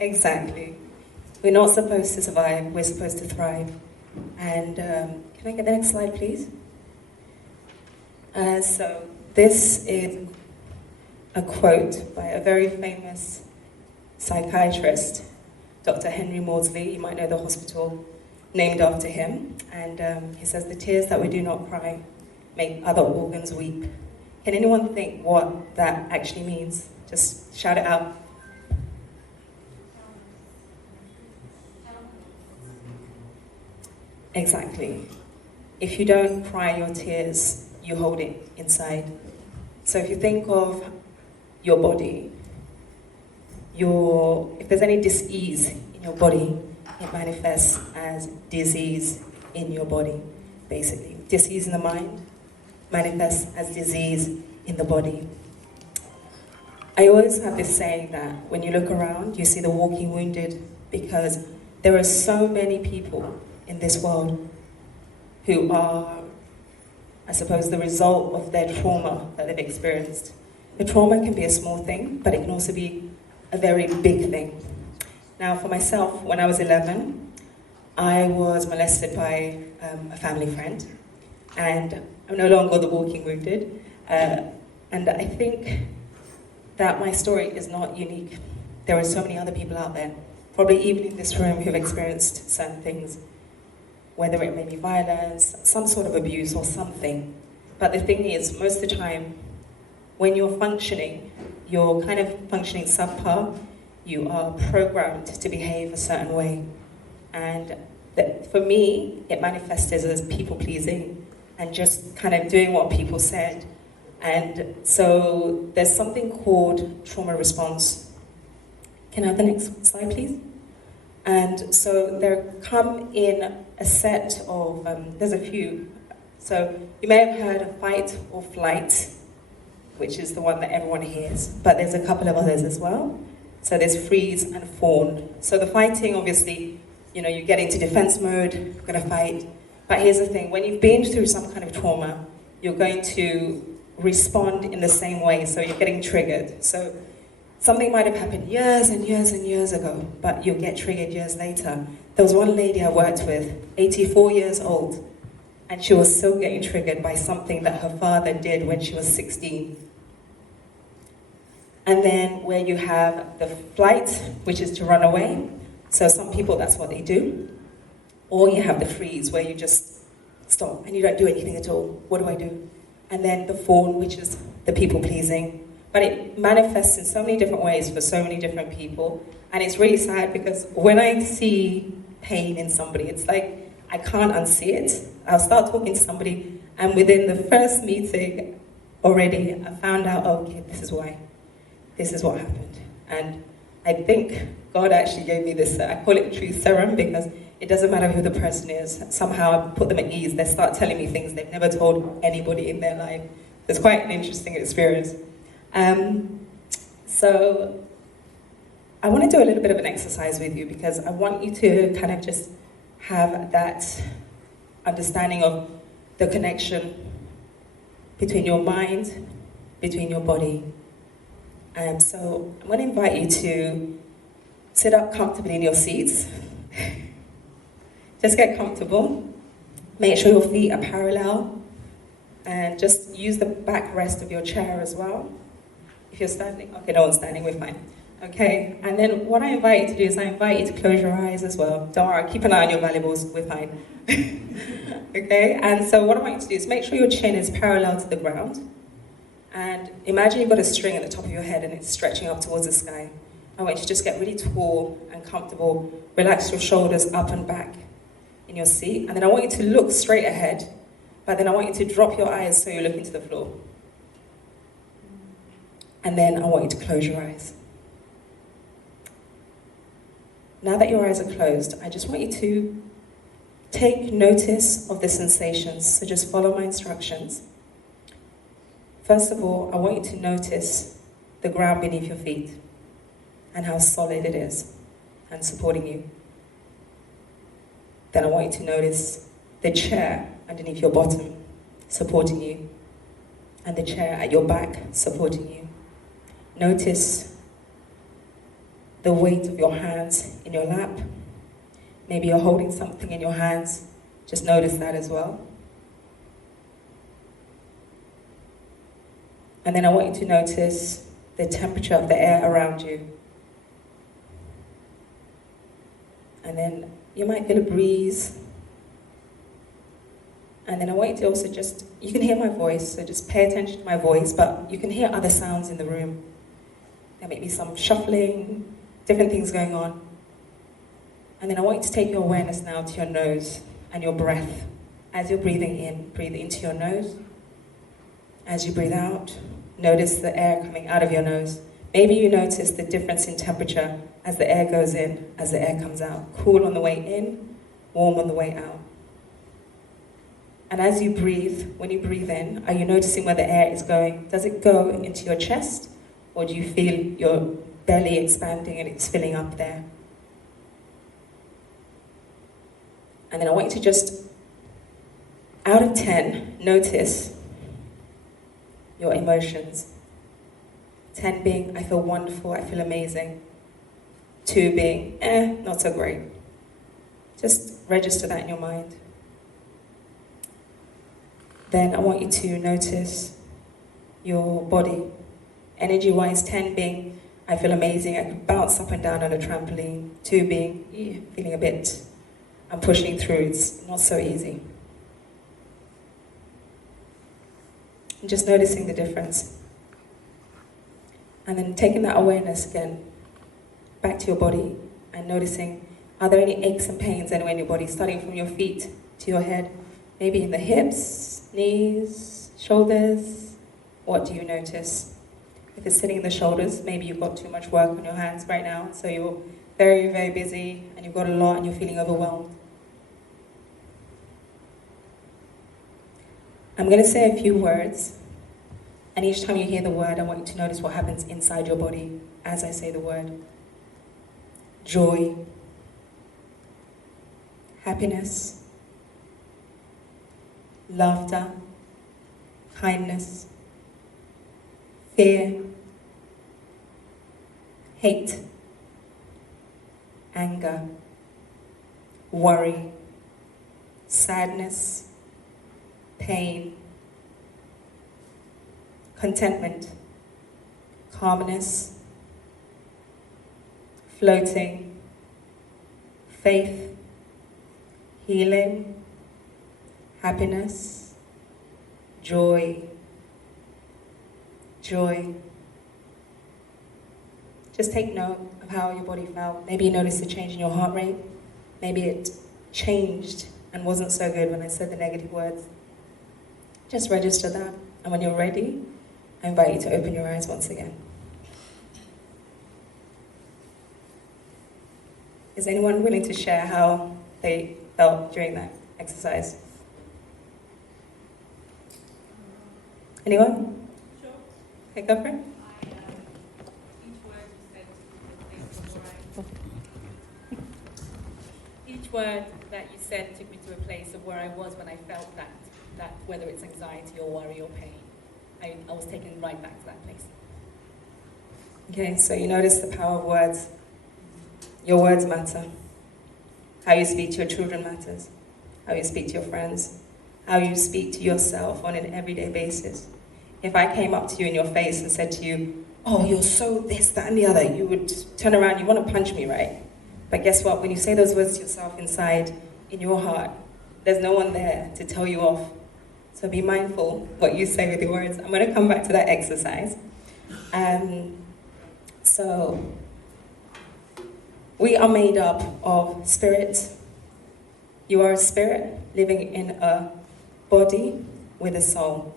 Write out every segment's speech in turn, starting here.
Exactly. We're not supposed to survive, we're supposed to thrive. And can I get the next slide, please? So this is a quote by a very famous psychiatrist, Dr. Henry Maudsley. You might know the hospital named after him. And he says, "The tears that we do not cry make other organs weep." Can anyone think what that actually means? Just shout it out. Exactly. If you don't cry your tears, you hold it inside. So if you think of your body, if there's any dis-ease in your body, it manifests as disease in your body, basically. Disease in the mind manifests as disease in the body. I always have this saying that when you look around, you see the walking wounded, because there are so many people in this world who are, I suppose, the result of their trauma that they've experienced. The trauma can be a small thing, but it can also be a very big thing. Now, for myself, when I was 11, I was molested by a family friend, and I'm no longer the walking wounded. And I think that my story is not unique. There are so many other people out there, probably even in this room, who've experienced certain things, whether it may be violence, some sort of abuse or something. But the thing is, most of the time, when you're functioning, you're kind of functioning subpar, you are programmed to behave a certain way. And for me, it manifested as people-pleasing and just kind of doing what people said. And so there's something called trauma response. Can I have the next slide, please? And so there come in a set of, there's a few. So you may have heard of fight or flight, which is the one that everyone hears, but there's a couple of others as well. So there's freeze and fawn. So the fighting, obviously, you get into defense mode, you're gonna fight. But here's the thing, when you've been through some kind of trauma, you're going to respond in the same way, so you're getting triggered. So something might have happened years and years and years ago, but you'll get triggered years later. There was one lady I worked with, 84 years old, and she was still getting triggered by something that her father did when she was 16. And then where you have the flight, which is to run away. So some people, that's what they do. Or you have the freeze, where you just stop and you don't do anything at all. What do I do? And then the fawn, which is the people-pleasing. But it manifests in so many different ways for so many different people. And it's really sad, because when I see pain in somebody, it's like I can't unsee it. I'll start talking to somebody, and within the first meeting already, I found out, okay, this is why. This is what happened. And I think God actually gave me this, I call it truth serum, because it doesn't matter who the person is. Somehow I put them at ease. They start telling me things they've never told anybody in their life. It's quite an interesting experience. So I want to do a little bit of an exercise with you, because I want you to kind of just have that understanding of the connection between your mind, between your body. So I'm going to invite you to sit up comfortably in your seats. Just get comfortable. Make sure your feet are parallel, and just use the backrest of your chair as well. If you're standing, okay, no one's standing, we're fine. Okay, and then what I invite you to do is I invite you to close your eyes as well. Don't worry, keep an eye on your valuables, we're fine. Okay, and so what I want you to do is make sure your chin is parallel to the ground. And imagine you've got a string at the top of your head and it's stretching up towards the sky. I want you to just get really tall and comfortable. Relax your shoulders up and back in your seat. And then I want you to look straight ahead, but then I want you to drop your eyes so you look into the floor. And then I want you to close your eyes. Now that your eyes are closed, I just want you to take notice of the sensations. So just follow my instructions. First of all, I want you to notice the ground beneath your feet and how solid it is and supporting you. Then I want you to notice the chair underneath your bottom supporting you, and the chair at your back supporting you. Notice the weight of your hands in your lap. Maybe you're holding something in your hands. Just notice that as well. And then I want you to notice the temperature of the air around you. And then you might feel a breeze. And then I want you to also you can hear my voice, so just pay attention to my voice, but you can hear other sounds in the room. There may be some shuffling, different things going on. And then I want you to take your awareness now to your nose and your breath. As you're breathing in, breathe into your nose. As you breathe out, notice the air coming out of your nose. Maybe you notice the difference in temperature as the air goes in, as the air comes out. Cool on the way in, warm on the way out. And as you breathe, when you breathe in, are you noticing where the air is going? Does it go into your chest, or do you feel your belly expanding and it's filling up there? And then I want you to just, out of 10, notice your emotions. 10 being, I feel wonderful, I feel amazing. 2 being, not so great. Just register that in your mind. Then I want you to notice your body. Energy-wise, 10 being, I feel amazing, I could bounce up and down on a trampoline. 2 being, feeling a bit, I'm pushing through, it's not so easy. And just noticing the difference. And then taking that awareness again, back to your body, and noticing, are there any aches and pains anywhere in your body, starting from your feet to your head? Maybe in the hips, knees, shoulders. What do you notice? If it's sitting in the shoulders, maybe you've got too much work on your hands right now, so you're very, very busy, and you've got a lot, and you're feeling overwhelmed. I'm going to say a few words, and each time you hear the word, I want you to notice what happens inside your body as I say the word. Joy, happiness, laughter, kindness, fear, hate, anger, worry, sadness, pain, contentment, calmness, floating, faith, healing, happiness, joy, joy. Just take note of how your body felt. Maybe you noticed a change in your heart rate. Maybe it changed and wasn't so good when I said the negative words. Just register that. And when you're ready, I invite you to open your eyes once again. Is anyone willing to share how they felt during that exercise? Anyone? Sure. Okay, go for it. Each word that you said took me to a place of where I was when I felt that whether it's anxiety or worry or pain. I was taken right back to that place. Okay, so you notice the power of words. Your words matter. How you speak to your children matters. How you speak to your friends. How you speak to yourself on an everyday basis. If I came up to you in your face and said to you, oh, you're so this, that, and the other, you would turn around, you want to punch me, right? But guess what? When you say those words to yourself inside, in your heart, there's no one there to tell you off. So be mindful what you say with your words. I'm going to come back to that exercise. So we are made up of spirit. You are a spirit living in a body with a soul.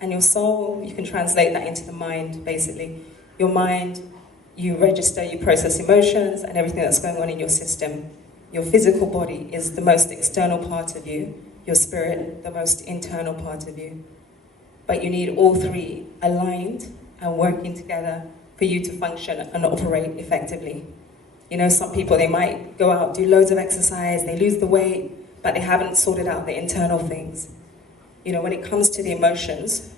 And your soul, you can translate that into the mind, basically. Your mind, you register, you process emotions and everything that's going on in your system. Your physical body is the most external part of you. Your spirit, the most internal part of you. But you need all three aligned and working together for you to function and operate effectively. You know, some people, they might go out, do loads of exercise, they lose the weight, but they haven't sorted out the internal things. You know, when it comes to the emotions,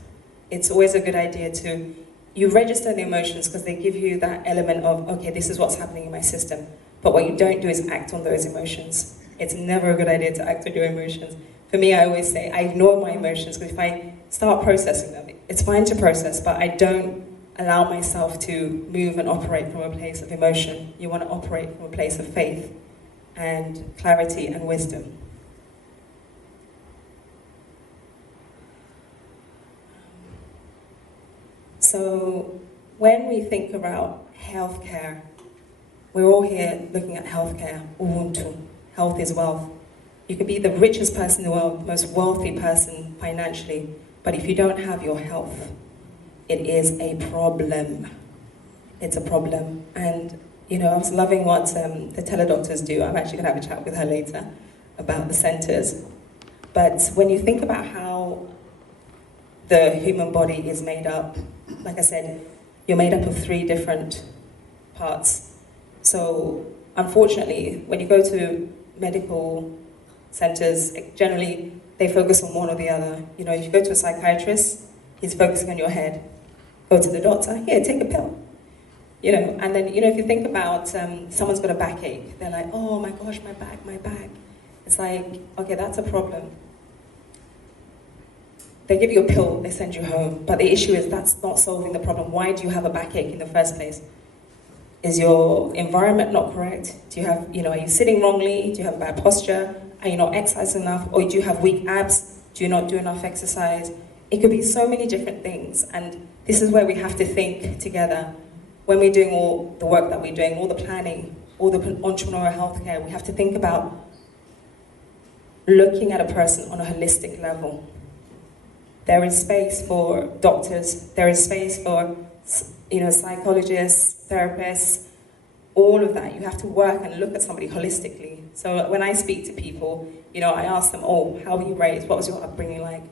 it's always a good idea to you register the emotions because they give you that element of, okay, this is what's happening in my system. But what you don't do is act on those emotions. It's never a good idea to act on your emotions. For me, I always say, I ignore my emotions, because if I start processing them, it's fine to process, but I don't allow myself to move and operate from a place of emotion. You want to operate from a place of faith and clarity and wisdom. So when we think about healthcare, we're all here looking at healthcare, ubuntu. Health is wealth. You could be the richest person in the world, most wealthy person financially, but if you don't have your health, it is a problem. It's a problem. And, you know, I was loving what the teledoctors do. I'm actually going to have a chat with her later about the centers. But when you think about how the human body is made up, like I said, you're made up of 3 different parts. So, unfortunately, when you go to medical centers, generally, they focus on one or the other. You know, if you go to a psychiatrist, he's focusing on your head. Go to the doctor, here, take a pill. You know, and then, you know, if you think about someone's got a backache, they're like, oh my gosh, my back. It's like, okay, that's a problem. They give you a pill, they send you home. But the issue is that's not solving the problem. Why do you have a backache in the first place? Is your environment not correct? Do you have, you know, are you sitting wrongly? Do you have bad posture? Are you not exercising enough? Or do you have weak abs? Do you not do enough exercise? It could be so many different things. And this is where we have to think together. When we're doing all the work that we're doing, all the planning, all the entrepreneurial healthcare, we have to think about looking at a person on a holistic level. There is space for doctors, there is space for, you know, psychologists, therapists, all of that. You have to work and look at somebody holistically. So when I speak to people, you know, I ask them, oh, how were you raised? What was your upbringing like?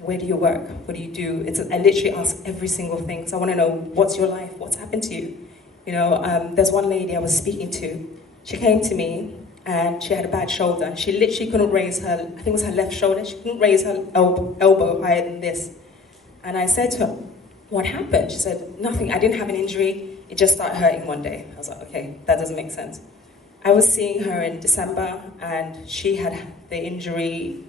Where do you work? What do you do? I literally ask every single thing, because I want to know, what's your life? What's happened to you? You know, there's one lady I was speaking to. She came to me, and she had a bad shoulder. She literally couldn't raise her, I think it was her left shoulder, she couldn't raise her elbow higher than this. And I said to her, what happened? She said, nothing, I didn't have an injury, it just started hurting one day. I was like, okay, that doesn't make sense. I was seeing her in December, and she had the injury,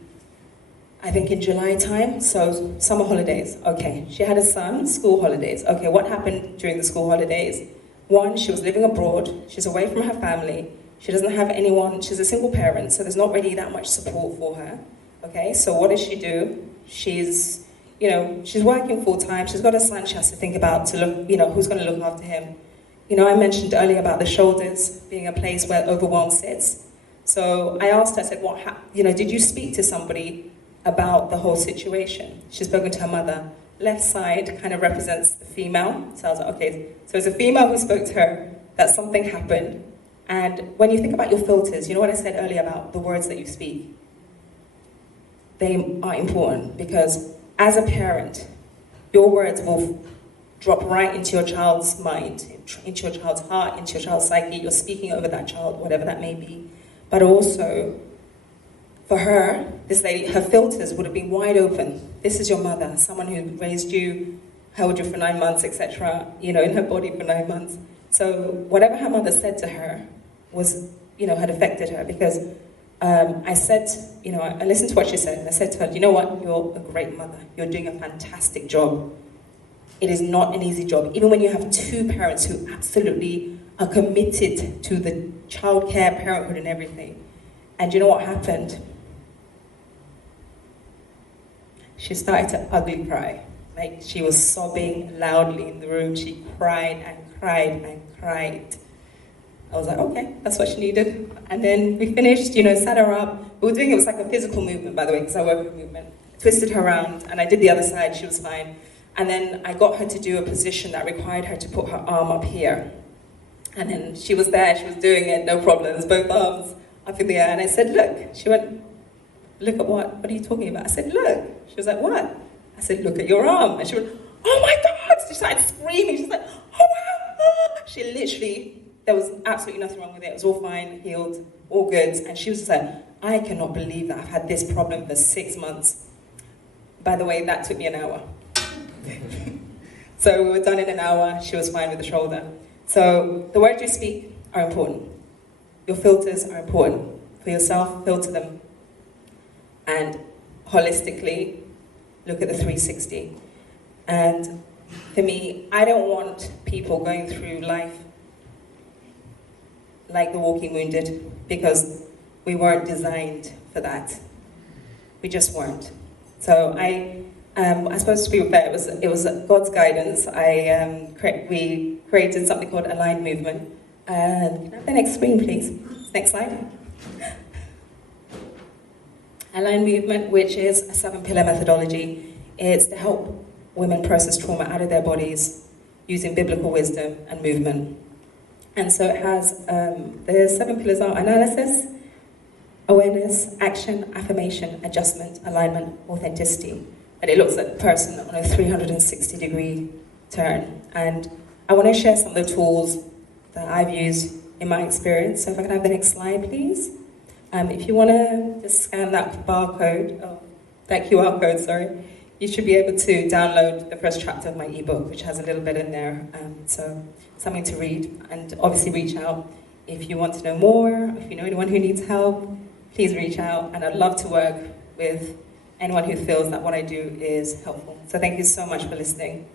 I think in July time, so summer holidays. Okay, she had a son, school holidays. Okay, what happened during the school holidays? One, she was living abroad, she's away from her family, she doesn't have anyone, she's a single parent, so there's not really that much support for her. Okay, so what does she do? She's, you know, she's working full time, she's got a son she has to think about to look, you know, who's going to look after him. You know, I mentioned earlier about the shoulders being a place where overwhelm sits. So I asked her, I said, you know, did you speak to somebody about the whole situation? She's spoken to her mother. Left side kind of represents the female. So I was like, okay, so it's a female who spoke to her, that something happened. And when you think about your filters, you know what I said earlier about the words that you speak? They are important, because as a parent, your words will drop right into your child's mind, into your child's heart, into your child's psyche. You're speaking over that child, whatever that may be. But also, for her, this lady, her filters would have been wide open. This is your mother, someone who raised you, held you for 9 months, etc., you know, in her body for 9 months. So whatever her mother said to her was, you know, had affected her, because I said, you know, I listened to what she said, and I said to her, you know what, you're a great mother. You're doing a fantastic job. It is not an easy job. Even when you have 2 parents who absolutely are committed to the childcare, parenthood, and everything. And you know what happened? She started to ugly cry. Like, she was sobbing loudly in the room. She cried and cried and cried. I was like, okay, that's what she needed. And then we finished, you know, sat her up. We were doing, it was like a physical movement, by the way, because I work with movement. Twisted her around, and I did the other side, she was fine. And then I got her to do a position that required her to put her arm up here. And then she was there, she was doing it, no problems, both arms up in the air. And I said, look. She went, look at what? What are you talking about? I said, look. She was like, what? I said, look at your arm. And she went, oh my God! She started screaming. She's like, oh wow! She literally, there was absolutely nothing wrong with it. It was all fine, healed, all good. And she was just like, I cannot believe that I've had this problem for 6 months. By the way, that took me an hour. So we were done in an hour, she was fine with the shoulder. So the words you speak are important. Your filters are important. For yourself, filter them. And holistically, look at the 360. And for me, I don't want people going through life like the walking wounded, because we weren't designed for that. We just weren't. So I suppose to be fair, it was God's guidance. We created something called Aligned Movement. Can I have the next screen, please? Next slide. Aligned Movement, which is a 7-pillar methodology. It's to help women process trauma out of their bodies using biblical wisdom and movement. And so it has, the 7 pillars are analysis, awareness, action, affirmation, adjustment, alignment, authenticity. And it looks at the person on a 360-degree turn. And I want to share some of the tools that I've used in my experience. So if I can have the next slide, please. If you want to just scan that that QR code, sorry, you should be able to download the first chapter of my ebook, which has a little bit in there. So something to read, and obviously reach out if you want to know more. If you know anyone who needs help, please reach out, and I'd love to work with anyone who feels that what I do is helpful. So thank you so much for listening.